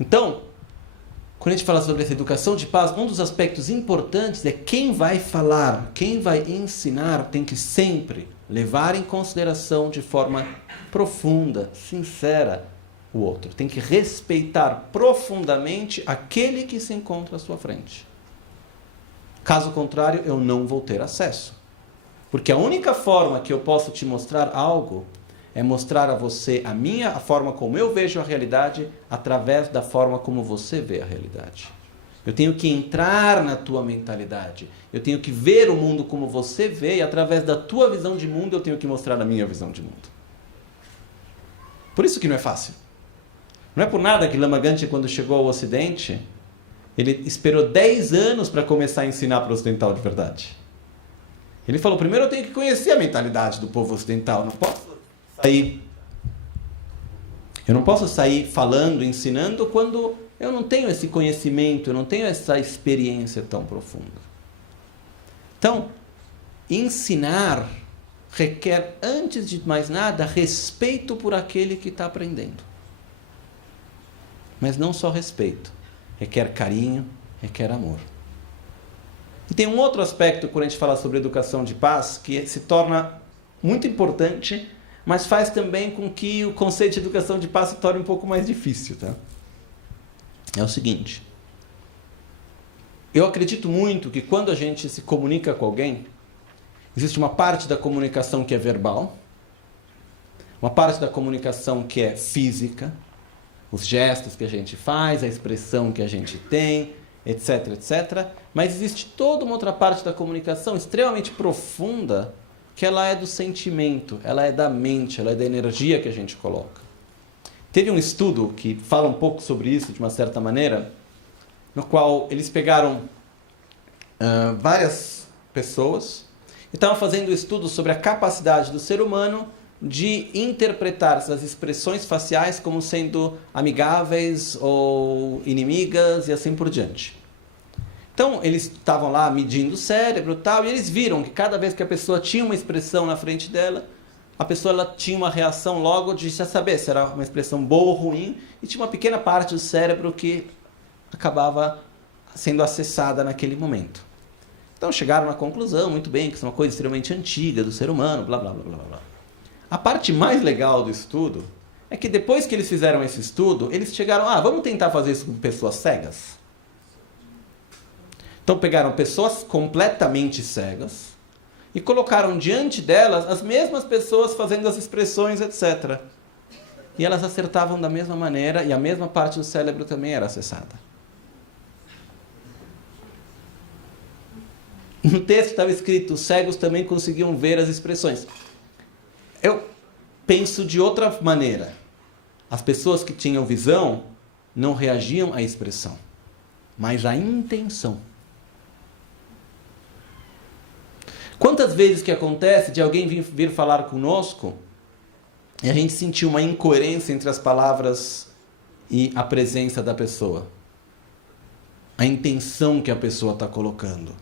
Então, quando a gente fala sobre essa educação de paz, um dos aspectos importantes é quem vai falar, quem vai ensinar, tem que sempre levar em consideração de forma profunda, sincera, o outro. Tem que respeitar profundamente aquele que se encontra à sua frente. Caso contrário, eu não vou ter acesso. Porque a única forma que eu posso te mostrar algo é mostrar a você a forma como eu vejo a realidade através da forma como você vê a realidade. Eu tenho que entrar na tua mentalidade. Eu tenho que ver o mundo como você vê e através da tua visão de mundo eu tenho que mostrar a minha visão de mundo. Por isso que não é fácil. Não é por nada que Lama Ganche, quando chegou ao Ocidente, ele esperou 10 anos para começar a ensinar para o ocidental de verdade. Ele falou, primeiro eu tenho que conhecer a mentalidade do povo ocidental. Eu não posso sair falando, ensinando, quando eu não tenho esse conhecimento, eu não tenho essa experiência tão profunda. Então, ensinar requer, antes de mais nada, respeito por aquele que está aprendendo. Mas não só respeito, requer carinho, requer amor. E tem um outro aspecto, quando a gente fala sobre educação de paz, que se torna muito importante, mas faz também com que o conceito de educação de paz se torne um pouco mais difícil, tá? É o seguinte, eu acredito muito que quando a gente se comunica com alguém, existe uma parte da comunicação que é verbal, uma parte da comunicação que é física, os gestos que a gente faz, a expressão que a gente tem, etc, etc. Mas existe toda uma outra parte da comunicação extremamente profunda, que ela é do sentimento, ela é da mente, ela é da energia que a gente coloca. Teve um estudo que fala um pouco sobre isso, de uma certa maneira, no qual eles pegaram várias pessoas e estavam fazendo um estudo sobre a capacidade do ser humano de interpretar essas expressões faciais como sendo amigáveis ou inimigas e assim por diante. Então, eles estavam lá medindo o cérebro e tal, e eles viram que cada vez que a pessoa tinha uma expressão na frente dela, a pessoa ela tinha uma reação logo de já saber se era uma expressão boa ou ruim, e tinha uma pequena parte do cérebro que acabava sendo acessada naquele momento. Então, chegaram na conclusão, muito bem, que isso é uma coisa extremamente antiga do ser humano, blá, blá, blá, blá, blá. A parte mais legal do estudo é que depois que eles fizeram esse estudo, eles chegaram, vamos tentar fazer isso com pessoas cegas? Então pegaram pessoas completamente cegas e colocaram diante delas as mesmas pessoas fazendo as expressões, etc. E elas acertavam da mesma maneira e a mesma parte do cérebro também era acessada. No texto estava escrito, os cegos também conseguiam ver as expressões. Eu penso de outra maneira. As pessoas que tinham visão não reagiam à expressão, mas à intenção. Quantas vezes que acontece de alguém vir falar conosco e a gente sentir uma incoerência entre as palavras e a presença da pessoa? A intenção que a pessoa está colocando.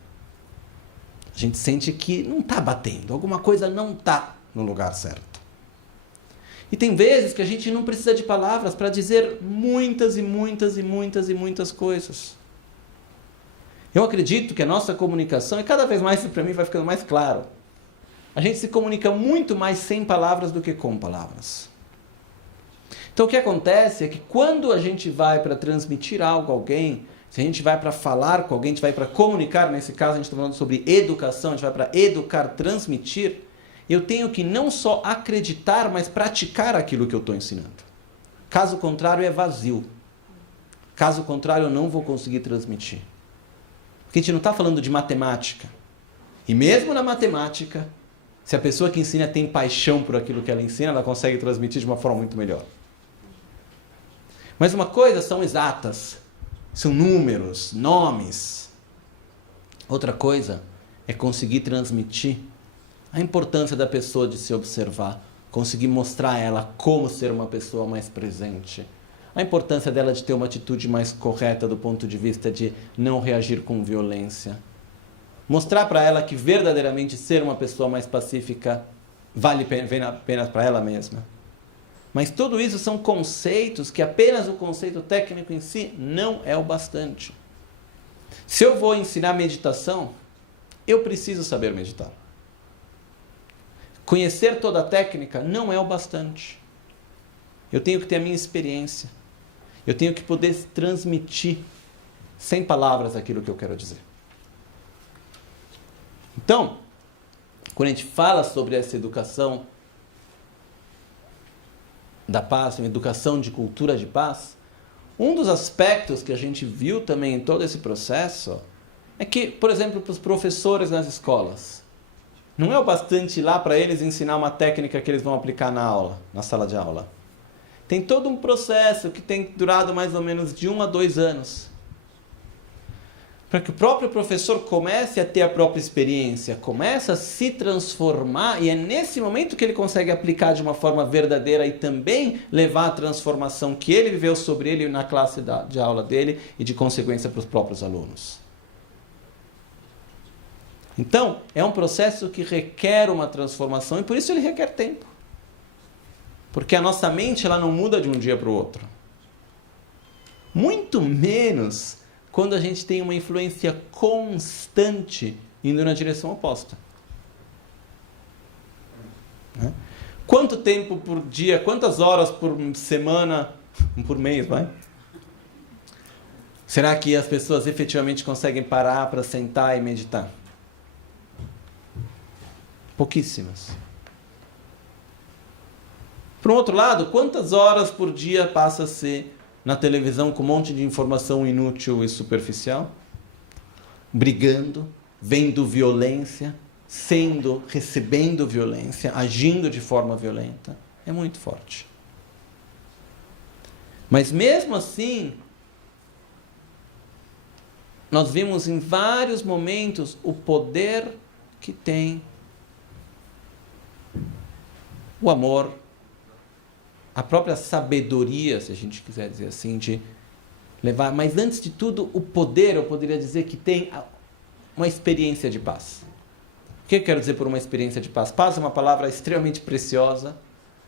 A gente sente que não está batendo, alguma coisa não está no lugar certo. E tem vezes que a gente não precisa de palavras para dizer muitas e muitas e muitas e muitas coisas. Eu acredito que a nossa comunicação, e cada vez mais isso para mim vai ficando mais claro, a gente se comunica muito mais sem palavras do que com palavras. Então o que acontece é que quando a gente vai para transmitir algo a alguém, se a gente vai para falar com alguém, a gente vai para comunicar, nesse caso a gente está falando sobre educação, a gente vai para educar, transmitir, eu tenho que não só acreditar, mas praticar aquilo que eu estou ensinando. Caso contrário é vazio. Caso contrário eu não vou conseguir transmitir. Porque a gente não está falando de matemática. E mesmo na matemática, se a pessoa que ensina tem paixão por aquilo que ela ensina, ela consegue transmitir de uma forma muito melhor. Mas uma coisa são exatas, são números, nomes. Outra coisa é conseguir transmitir a importância da pessoa de se observar, conseguir mostrar a ela como ser uma pessoa mais presente, a importância dela de ter uma atitude mais correta do ponto de vista de não reagir com violência. Mostrar para ela que verdadeiramente ser uma pessoa mais pacífica vale a pena para ela mesma. Mas tudo isso são conceitos que apenas o conceito técnico em si não é o bastante. Se eu vou ensinar meditação, eu preciso saber meditar. Conhecer toda a técnica não é o bastante. Eu tenho que ter a minha experiência. Eu tenho que poder transmitir sem palavras aquilo que eu quero dizer. Então, quando a gente fala sobre essa educação da paz, uma educação de cultura de paz, um dos aspectos que a gente viu também em todo esse processo é que, por exemplo, para os professores nas escolas, não é o bastante ir lá para eles ensinar uma técnica que eles vão aplicar na aula, na sala de aula. Tem todo um processo que tem durado mais ou menos de 1 a 2 anos. Para que o próprio professor comece a ter a própria experiência, comece a se transformar, e é nesse momento que ele consegue aplicar de uma forma verdadeira e também levar a transformação que ele viveu sobre ele na classe de aula dele e de consequência para os próprios alunos. Então, é um processo que requer uma transformação e por isso ele requer tempo. Porque a nossa mente ela não muda de um dia para o outro. Muito menos quando a gente tem uma influência constante indo na direção oposta. Né? Quanto tempo por dia, quantas horas por semana, por mês, vai? Será que as pessoas efetivamente conseguem parar para sentar e meditar? Pouquíssimas. Por um outro lado, quantas horas por dia passa a ser na televisão com um monte de informação inútil e superficial? Brigando, vendo violência, recebendo violência, agindo de forma violenta. É muito forte. Mas mesmo assim, nós vimos em vários momentos o poder que tem o amor, a própria sabedoria, se a gente quiser dizer assim, de levar, mas antes de tudo, o poder, eu poderia dizer que tem uma experiência de paz. O que eu quero dizer por uma experiência de paz? Paz é uma palavra extremamente preciosa,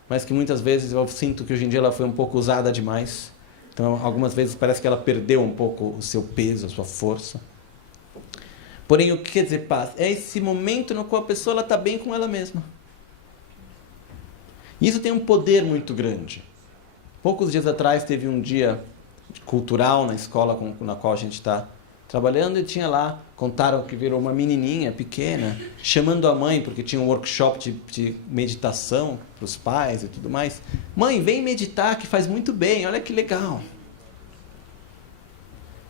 mas que muitas vezes eu sinto que hoje em dia ela foi um pouco usada demais. Então, algumas vezes parece que ela perdeu um pouco o seu peso, a sua força. Porém, o que quer dizer paz? É esse momento no qual a pessoa está bem com ela mesma. Isso tem um poder muito grande. Poucos dias atrás teve um dia cultural na escola na qual a gente está trabalhando e tinha lá, contaram que virou uma menininha pequena, chamando a mãe, porque tinha um workshop de meditação para os pais e tudo mais. Mãe, vem meditar que faz muito bem, olha que legal.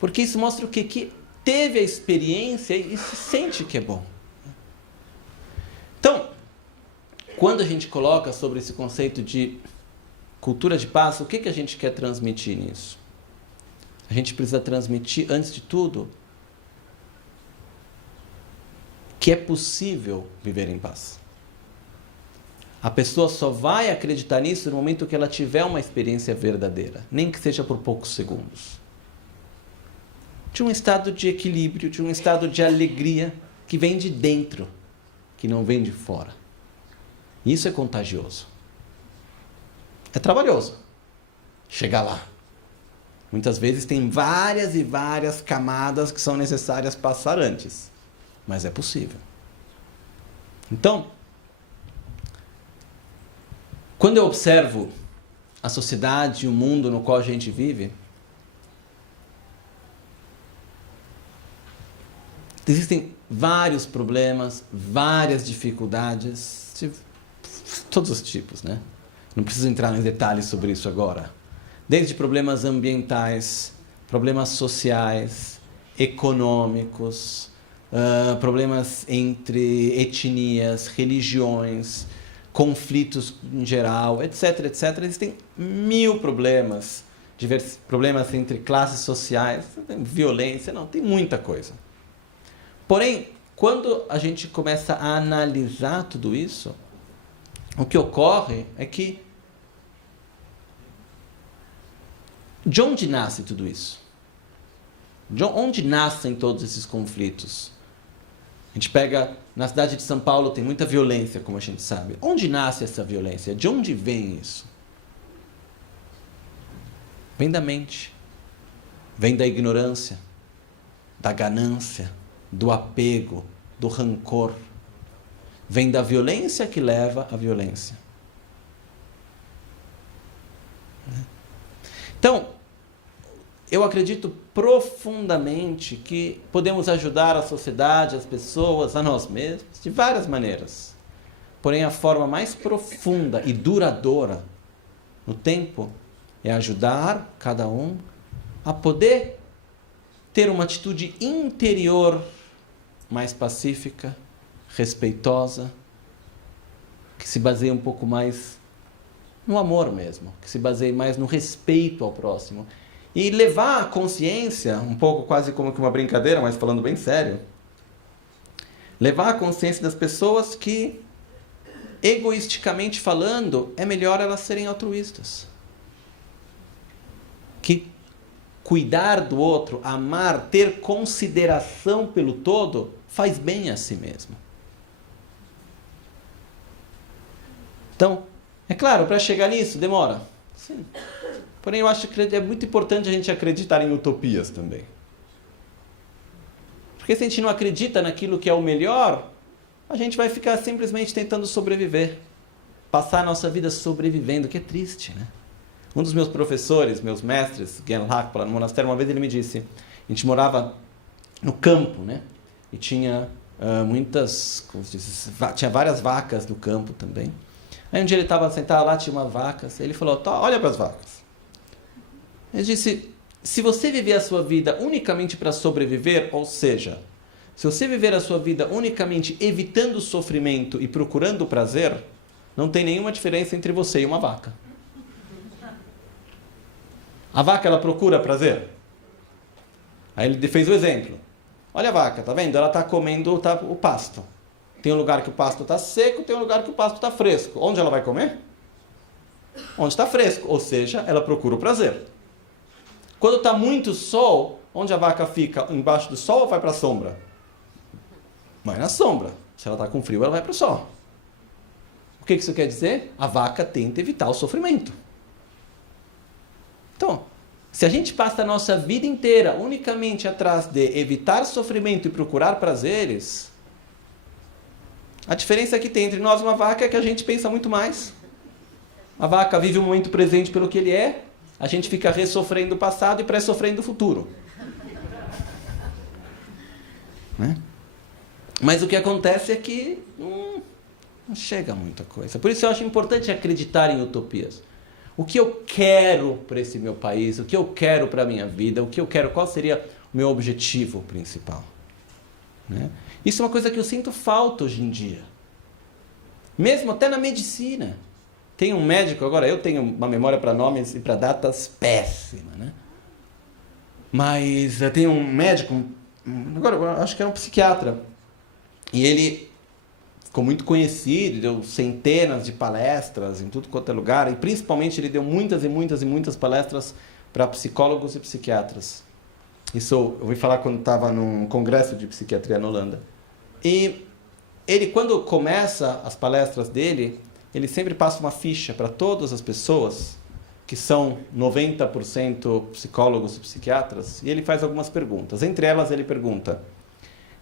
Porque isso mostra o quê? Que teve a experiência e se sente que é bom. Então, quando a gente coloca sobre esse conceito de cultura de paz, o que a gente quer transmitir nisso? A gente precisa transmitir, antes de tudo, que é possível viver em paz. A pessoa só vai acreditar nisso no momento que ela tiver uma experiência verdadeira, nem que seja por poucos segundos. De um estado de equilíbrio, de um estado de alegria que vem de dentro, que não vem de fora. Isso é contagioso. É trabalhoso chegar lá. Muitas vezes tem várias e várias camadas que são necessárias passar antes. Mas é possível. Então, quando eu observo a sociedade e o mundo no qual a gente vive, existem vários problemas, várias dificuldades, de todos os tipos, né? Não preciso entrar em detalhes sobre isso agora. Desde problemas ambientais, problemas sociais, econômicos, problemas entre etnias, religiões, conflitos em geral, etc, etc. Existem 1000 problemas, problemas entre classes sociais, violência, tem muita coisa. Porém, quando a gente começa a analisar tudo isso, o que ocorre é que de onde nasce tudo isso? De onde nascem todos esses conflitos? A gente pega, na cidade de São Paulo tem muita violência, como a gente sabe. Onde nasce essa violência? De onde vem isso? Vem da mente. Vem da ignorância, da ganância, do apego, do rancor. Vem da violência que leva à violência. Então, eu acredito profundamente que podemos ajudar a sociedade, as pessoas, a nós mesmos, de várias maneiras. Porém, a forma mais profunda e duradoura no tempo é ajudar cada um a poder ter uma atitude interior mais pacífica, respeitosa, que se baseia um pouco mais no amor mesmo, que se baseie mais no respeito ao próximo. E levar a consciência, um pouco quase como que uma brincadeira, mas falando bem sério, levar a consciência das pessoas que, egoisticamente falando, é melhor elas serem altruístas. Que cuidar do outro, amar, ter consideração pelo todo, faz bem a si mesmo. Então, é claro, para chegar nisso, demora. Sim. Porém, eu acho que é muito importante a gente acreditar em utopias também. Porque se a gente não acredita naquilo que é o melhor, a gente vai ficar simplesmente tentando sobreviver. Passar a nossa vida sobrevivendo, que é triste, né? Um dos meus professores, meus mestres, Gen Lakpa, no monastério, uma vez ele me disse, a gente morava no campo, né? E tinha tinha várias vacas no campo também. Aí um dia ele estava sentado lá, tinha umas vacas, ele falou, olha para as vacas. Ele disse, se você viver a sua vida unicamente para sobreviver, ou seja, se você viver a sua vida unicamente evitando o sofrimento e procurando o prazer, não tem nenhuma diferença entre você e uma vaca. A vaca, ela procura prazer? Aí ele fez o exemplo. Olha a vaca, tá vendo? Ela está comendo o pasto. Tem um lugar que o pasto está seco, tem um lugar que o pasto está fresco. Onde ela vai comer? Onde está fresco, ou seja, ela procura o prazer. Quando está muito sol, onde a vaca fica? Embaixo do sol ou vai para a sombra? Vai na sombra. Se ela está com frio, ela vai para o sol. O que isso quer dizer? A vaca tenta evitar o sofrimento. Então, se a gente passa a nossa vida inteira unicamente atrás de evitar sofrimento e procurar prazeres, a diferença que tem entre nós e uma vaca é que a gente pensa muito mais. A vaca vive o momento presente pelo que ele é, a gente fica ressofrendo o passado e pré-sofrendo o futuro. Né? Mas o que acontece é que não chega muita coisa. Por isso eu acho importante acreditar em utopias. O que eu quero para esse meu país, o que eu quero para a minha vida, o que eu quero, qual seria o meu objetivo principal. Né? Isso é uma coisa que eu sinto falta hoje em dia. Mesmo até na medicina. Tem um médico, agora eu tenho uma memória para nomes e para datas péssima, né? Mas tem um médico, agora eu acho que era um psiquiatra, e ele ficou muito conhecido, deu centenas de palestras em tudo quanto é lugar, e principalmente ele deu muitas e muitas e muitas palestras para psicólogos e psiquiatras. Isso eu ouvi falar quando estava num congresso de psiquiatria na Holanda. E ele, quando começa as palestras dele, ele sempre passa uma ficha para todas as pessoas, que são 90% psicólogos e psiquiatras, e ele faz algumas perguntas. Entre elas, ele pergunta,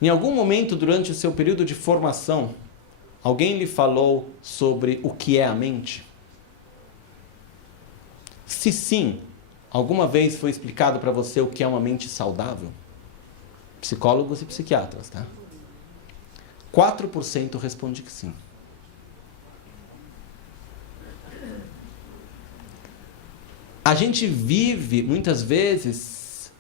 em algum momento durante o seu período de formação, alguém lhe falou sobre o que é a mente? Se sim, alguma vez foi explicado para você o que é uma mente saudável? Psicólogos e psiquiatras, tá? 4% responde que sim. A gente vive, muitas vezes,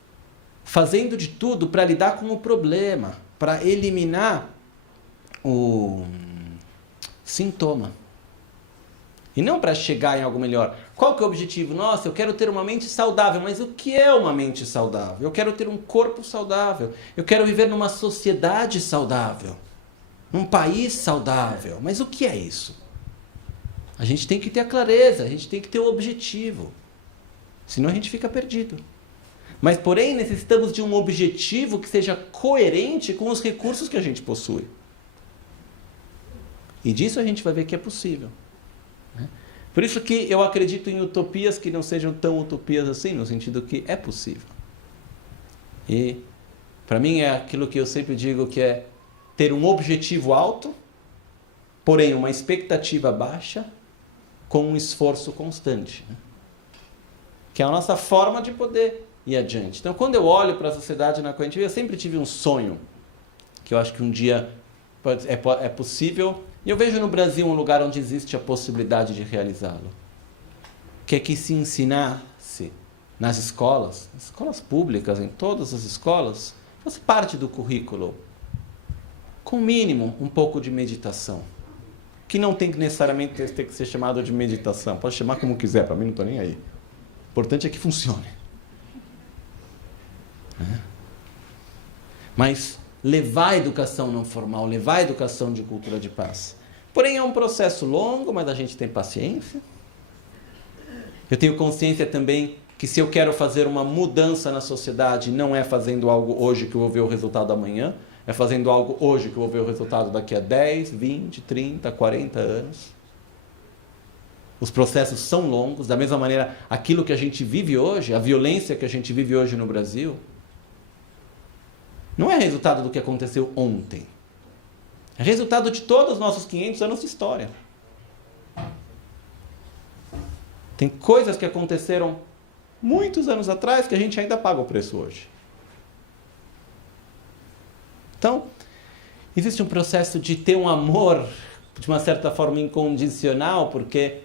fazendo de tudo para lidar com o problema, para eliminar o sintoma. E não para chegar em algo melhor. Qual que é o objetivo? Nossa, eu quero ter uma mente saudável. Mas o que é uma mente saudável? Eu quero ter um corpo saudável. Eu quero viver numa sociedade saudável. Num país saudável. Mas o que é isso? A gente tem que ter a clareza, a gente tem que ter o objetivo. Senão a gente fica perdido. Mas, porém, necessitamos de um objetivo que seja coerente com os recursos que a gente possui. E disso a gente vai ver que é possível. Né? Por isso que eu acredito em utopias que não sejam tão utopias assim, no sentido que é possível. E, para mim, é aquilo que eu sempre digo que é ter um objetivo alto, porém uma expectativa baixa, com um esforço constante. Né? Que é a nossa forma de poder ir adiante. Então, quando eu olho para a sociedade na qual a gente vive, eu sempre tive um sonho, que eu acho que um dia é possível, e eu vejo no Brasil um lugar onde existe a possibilidade de realizá-lo. Que é que se ensinasse nas escolas públicas, em todas as escolas, fosse parte do currículo, com mínimo um pouco de meditação. Que não tem que necessariamente ter que ser chamado de meditação. Pode chamar como quiser, para mim não estou nem aí. O importante é que funcione. Mas levar a educação não formal, levar a educação de cultura de paz. Porém, é um processo longo, mas a gente tem paciência. Eu tenho consciência também que se eu quero fazer uma mudança na sociedade, não é fazendo algo hoje que eu vou ver o resultado amanhã, é fazendo algo hoje que eu vou ver o resultado daqui a 10, 20, 30, 40 anos. Os processos são longos, da mesma maneira, aquilo que a gente vive hoje, a violência que a gente vive hoje no Brasil, não é resultado do que aconteceu ontem. É resultado de todos os nossos 500 anos de história. Tem coisas que aconteceram muitos anos atrás que a gente ainda paga o preço hoje. Então, existe um processo de ter um amor, de uma certa forma, incondicional, porque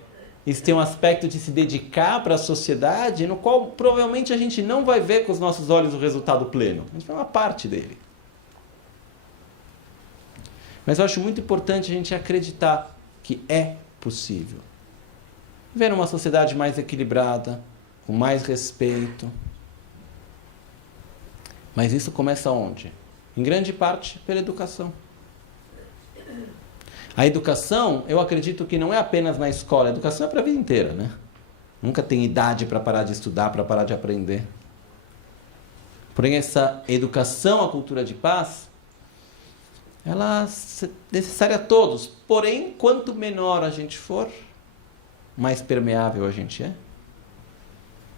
isso tem um aspecto de se dedicar para a sociedade, no qual provavelmente a gente não vai ver com os nossos olhos o resultado pleno. A gente vai uma parte dele. Mas eu acho muito importante a gente acreditar que é possível. Viver numa sociedade mais equilibrada, com mais respeito. Mas isso começa onde? Em grande parte pela educação. A educação, eu acredito que não é apenas na escola, a educação é para a vida inteira, né? Nunca tem idade para parar de estudar, para parar de aprender. Porém, essa educação à cultura de paz, ela é necessária a todos. Porém, quanto menor a gente for, mais permeável a gente é.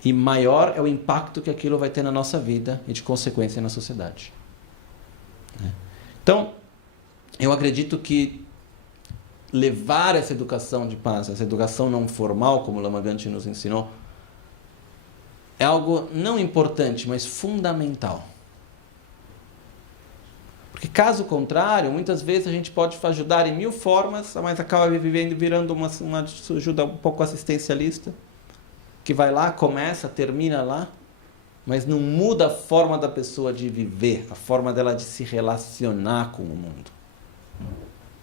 E maior é o impacto que aquilo vai ter na nossa vida e, de consequência, na sociedade. Então, eu acredito que levar essa educação de paz, essa educação não formal, como Lama Ganchen nos ensinou, é algo não importante, mas fundamental. Porque caso contrário, muitas vezes a gente pode ajudar em 1000 formas, mas acaba virando uma ajuda um pouco assistencialista, que vai lá, começa, termina lá, mas não muda a forma da pessoa de viver, a forma dela de se relacionar com o mundo.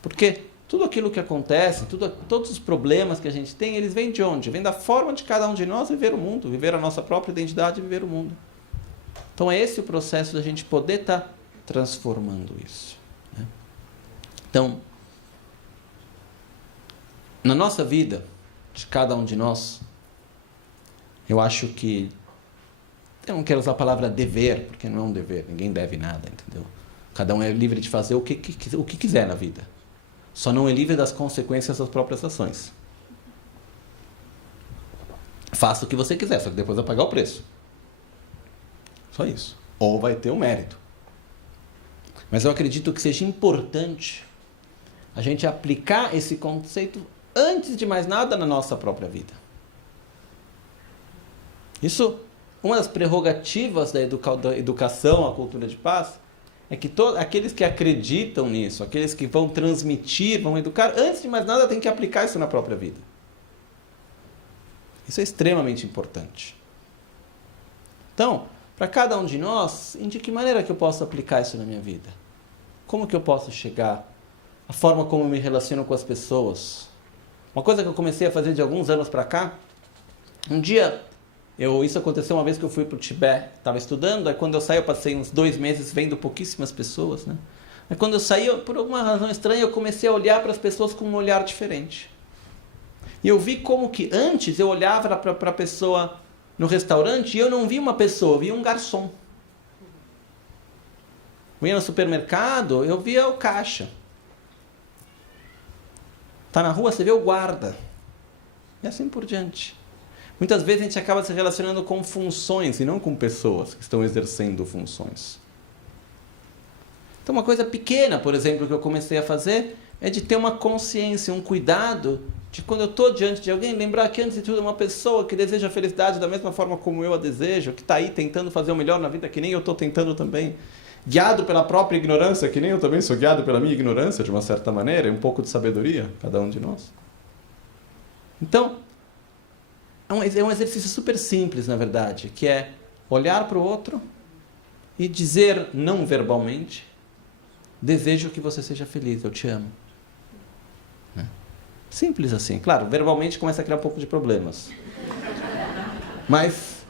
Porque tudo aquilo que acontece, todos os problemas que a gente tem, eles vêm de onde? Vêm da forma de cada um de nós viver o mundo, viver a nossa própria identidade e viver o mundo. Então é esse o processo da gente poder estar transformando isso. Né? Então, na nossa vida, de cada um de nós, eu acho que eu não quero usar a palavra dever, porque não é um dever, ninguém deve nada, entendeu? Cada um é livre de fazer o que quiser na vida. Só não é livre das consequências das próprias ações. Faça o que você quiser, só que depois vai pagar o preço. Só isso. Ou vai ter o mérito. Mas eu acredito que seja importante a gente aplicar esse conceito, antes de mais nada, na nossa própria vida. Isso, uma das prerrogativas da educação à cultura de paz, é que aqueles que acreditam nisso, aqueles que vão transmitir, vão educar, antes de mais nada, tem que aplicar isso na própria vida. Isso é extremamente importante. Então, para cada um de nós, de que maneira que eu posso aplicar isso na minha vida? Como que eu posso chegar? A forma como eu me relaciono com as pessoas. Uma coisa que eu comecei a fazer de alguns anos para cá, um dia, isso aconteceu uma vez que eu fui para o Tibete, estava estudando, aí quando eu saí, eu passei uns 2 meses vendo pouquíssimas pessoas, né? Aí quando eu saí, por alguma razão estranha, eu comecei a olhar para as pessoas com um olhar diferente. E eu vi como que antes eu olhava para a pessoa no restaurante e eu não via uma pessoa, eu via um garçom. Eu ia no supermercado, eu via o caixa. Tá na rua, você vê o guarda. E assim por diante. Muitas vezes a gente acaba se relacionando com funções e não com pessoas que estão exercendo funções. Então uma coisa pequena, por exemplo, que eu comecei a fazer é de ter uma consciência, um cuidado de quando eu estou diante de alguém, lembrar que antes de tudo é uma pessoa que deseja a felicidade da mesma forma como eu a desejo, que está aí tentando fazer o melhor na vida, que nem eu estou tentando também, guiado pela própria ignorância, que nem eu também sou guiado pela minha ignorância, de uma certa maneira, e um pouco de sabedoria, cada um de nós. Então, é um exercício super simples, na verdade, que é olhar para o outro e dizer, não verbalmente, desejo que você seja feliz, eu te amo. Simples assim. Claro, verbalmente começa a criar um pouco de problemas. Mas,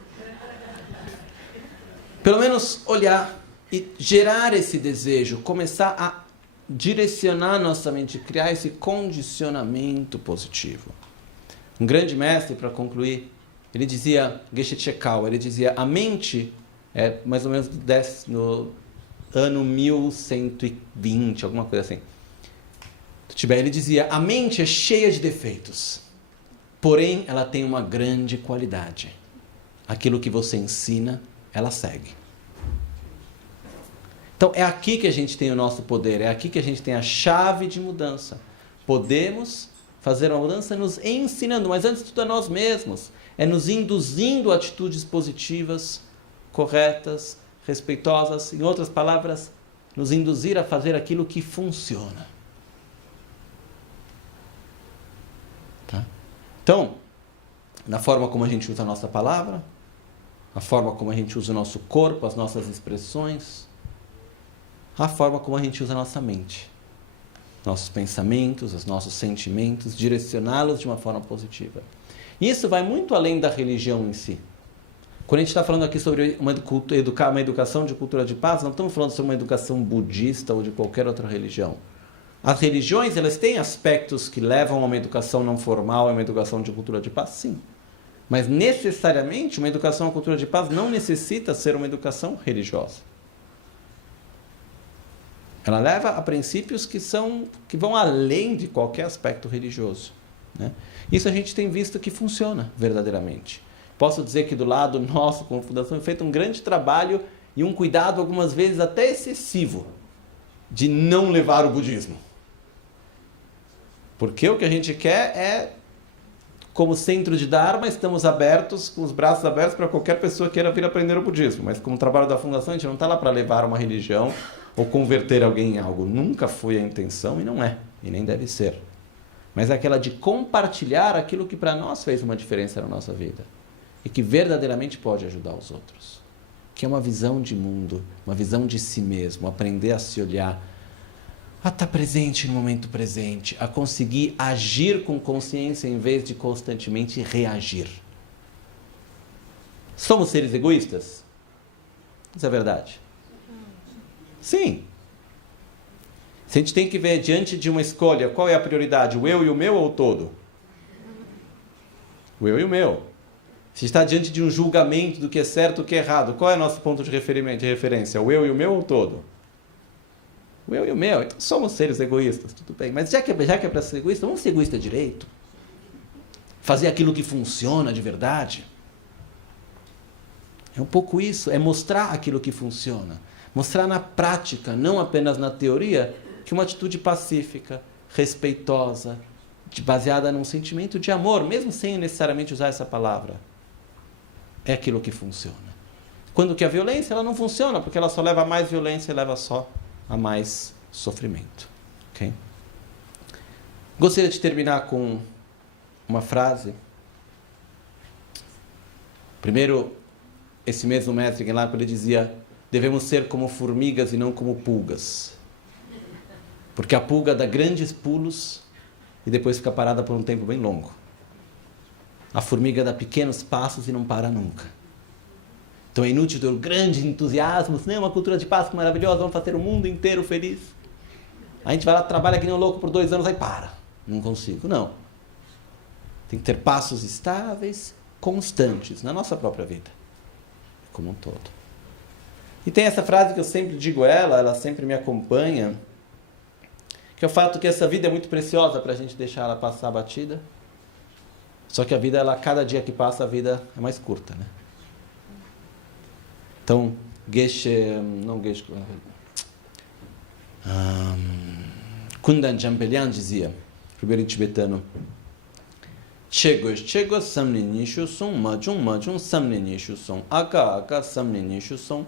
pelo menos olhar e gerar esse desejo, começar a direcionar nossa mente, criar esse condicionamento positivo. Um grande mestre, para concluir, ele dizia, Geshe Chekau, ele dizia, a mente é mais ou menos no ano 1120, alguma coisa assim. Ele dizia, a mente é cheia de defeitos, porém ela tem uma grande qualidade. Aquilo que você ensina, ela segue. Então é aqui que a gente tem o nosso poder, é aqui que a gente tem a chave de mudança. Podemos fazer uma mudança nos ensinando, mas antes de tudo a nós mesmos, é nos induzindo a atitudes positivas, corretas, respeitosas, em outras palavras, nos induzir a fazer aquilo que funciona. Tá? Então, na forma como a gente usa a nossa palavra, a forma como a gente usa o nosso corpo, as nossas expressões, a forma como a gente usa a nossa mente, nossos pensamentos, os nossos sentimentos, direcioná-los de uma forma positiva. Isso vai muito além da religião em si. Quando a gente está falando aqui sobre uma educação de cultura de paz, não estamos falando sobre uma educação budista ou de qualquer outra religião. As religiões, elas têm aspectos que levam a uma educação não formal, a uma educação de cultura de paz, sim. Mas necessariamente uma educação à cultura de paz não necessita ser uma educação religiosa. Ela leva a princípios que vão além de qualquer aspecto religioso, né? Isso a gente tem visto que funciona verdadeiramente. Posso dizer que do lado nosso, como fundação, é feito um grande trabalho e um cuidado, algumas vezes até excessivo, de não levar o budismo. Porque o que a gente quer é, como centro de Dharma, estamos abertos, com os braços abertos para qualquer pessoa que queira vir aprender o budismo. Mas como trabalho da fundação, a gente não está lá para levar uma religião ou converter alguém em algo. Nunca foi a intenção e não é, e nem deve ser. Mas é aquela de compartilhar aquilo que para nós fez uma diferença na nossa vida. E que verdadeiramente pode ajudar os outros. Que é uma visão de mundo, uma visão de si mesmo, aprender a se olhar, a estar presente no momento presente, a conseguir agir com consciência em vez de constantemente reagir. Somos seres egoístas? Isso é verdade. Sim. Se a gente tem que ver diante de uma escolha, qual é a prioridade? O eu e o meu ou o todo? O eu e o meu. Se está diante de um julgamento do que é certo e o que é errado, qual é o nosso ponto de referência? O eu e o meu ou o todo? O eu e o meu. Então somos seres egoístas, tudo bem. Mas já que é para ser egoísta, vamos ser egoísta direito. Fazer aquilo que funciona de verdade. É um pouco isso, é mostrar aquilo que funciona. Mostrar na prática, não apenas na teoria, que uma atitude pacífica, respeitosa, baseada num sentimento de amor, mesmo sem necessariamente usar essa palavra, é aquilo que funciona. Quando que a violência, ela não funciona, porque ela só leva a mais violência e leva só a mais sofrimento. Okay? Gostaria de terminar com uma frase. Primeiro, esse mesmo mestre Genlapo, ele dizia: devemos ser como formigas e não como pulgas. Porque a pulga dá grandes pulos e depois fica parada por um tempo bem longo. A formiga dá pequenos passos e não para nunca. Então é inútil ter grande entusiasmo, né? Uma cultura de paz maravilhosa, vamos fazer o mundo inteiro feliz. A gente vai lá, trabalha que nem um louco por 2 anos, aí para. Não consigo, não. Tem que ter passos estáveis, constantes, na nossa própria vida, como um todo. E tem essa frase que eu sempre digo ela sempre me acompanha, que é o fato que essa vida é muito preciosa para a gente deixar ela passar batida. Só que a vida, cada dia que passa, a vida é mais curta, né? Então, Kundan Champelian dizia, primeiro em tibetano, Chegos samni nishu song, majung samni nishu song, aka samni nishu song,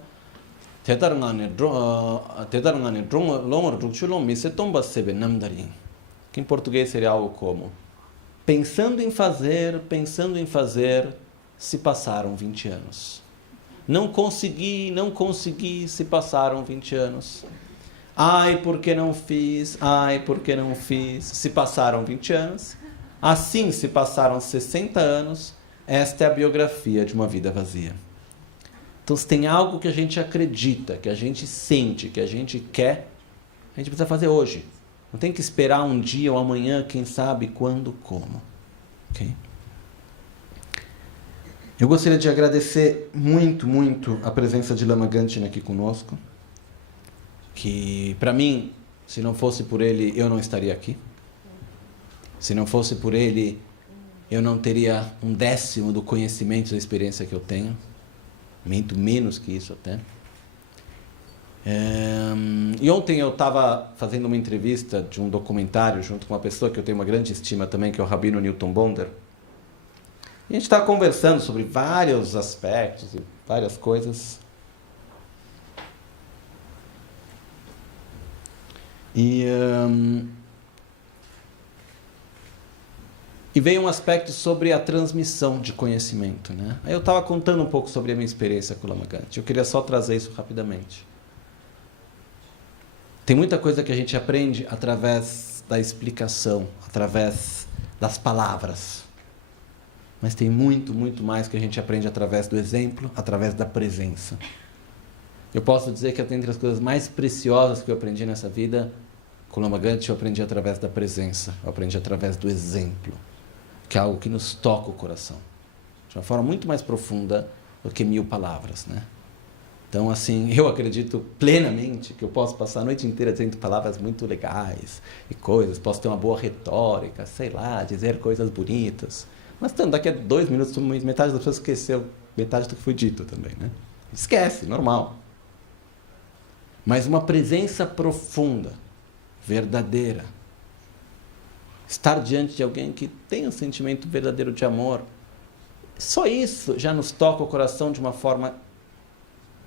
tedarngane longor drukchulong mise tomba sebe namdarin. Que em português seria algo como: pensando em fazer, se passaram 20 anos. Não consegui, se passaram 20 anos. Ai, por que não fiz? Se passaram 20 anos. Assim se passaram 60 anos. Esta é a biografia de uma vida vazia. Então, se tem algo que a gente acredita, que a gente sente, que a gente quer, a gente precisa fazer hoje. Não tem que esperar um dia ou amanhã, quem sabe quando, como. Ok? Eu gostaria de agradecer muito, muito a presença de Lama Ganthin aqui conosco. Que, para mim, se não fosse por ele, eu não estaria aqui. Se não fosse por ele, eu não teria 1/10 do conhecimento e da experiência que eu tenho. Muito menos que isso até. E ontem eu estava fazendo uma entrevista de um documentário junto com uma pessoa que eu tenho uma grande estima também, que é o Rabino Newton Bonder. E a gente estava conversando sobre vários aspectos e várias coisas. E veio um aspecto sobre a transmissão de conhecimento, né? Aí eu estava contando um pouco sobre a minha experiência com o Lama Ganthin. Eu queria só trazer isso rapidamente. Tem muita coisa que a gente aprende através da explicação, através das palavras. Mas tem muito, muito mais que a gente aprende através do exemplo, através da presença. Eu posso dizer que entre as coisas mais preciosas que eu aprendi nessa vida, com o Lama Ganthin, eu aprendi através da presença, eu aprendi através do exemplo, que é algo que nos toca o coração, de uma forma muito mais profunda do que 1000 palavras, né? Então, assim, eu acredito plenamente que eu posso passar a noite inteira dizendo palavras muito legais e coisas, posso ter uma boa retórica, sei lá, dizer coisas bonitas, mas daqui a 2 minutos, metade das pessoas esqueceu metade do que foi dito também, né? Esquece, normal. Mas uma presença profunda, verdadeira, estar diante de alguém que tem um sentimento verdadeiro de amor, só isso já nos toca o coração de uma forma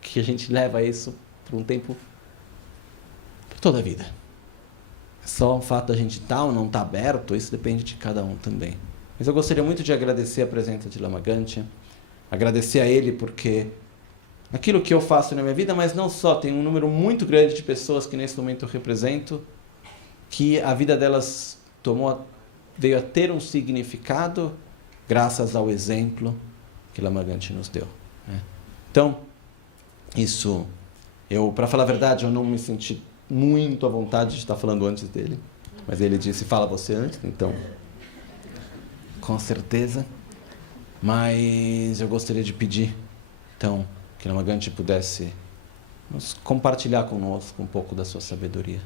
que a gente leva isso por um tempo, por toda a vida. Só o fato da gente estar ou não estar aberto, isso depende de cada um também. Mas eu gostaria muito de agradecer a presença de Lama Ganthin, agradecer a ele porque aquilo que eu faço na minha vida, mas não só, tem um número muito grande de pessoas que nesse momento eu represento, que a vida delas veio a ter um significado graças ao exemplo que Lama Ganthin nos deu, né? Então, isso, para falar a verdade, eu não me senti muito à vontade de estar falando antes dele, mas ele disse, fala você antes, então, com certeza. Mas eu gostaria de pedir, então, que Lama Ganthin pudesse nos compartilhar conosco um pouco da sua sabedoria.